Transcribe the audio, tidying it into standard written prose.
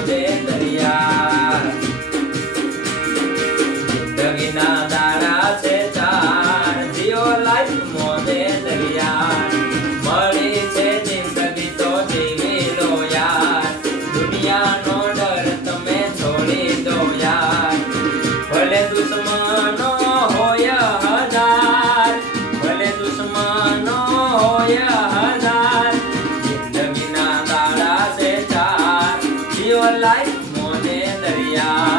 મોજે દરિયા જિંદગીના દાડા છે ચાર જીઓ લાઈફ મોજે દરિયા મળી છે જિંદગી તો જીવી લો યાર દુનિયાનો ડર તમે છોડી દો યાર ભલે દુશ્મનો હોય હજાર ભલે દુશ્મનો હોય હજાર જિંદગીના દાડા છે ચાર જીઓ લાઈફ મોજે દરિયા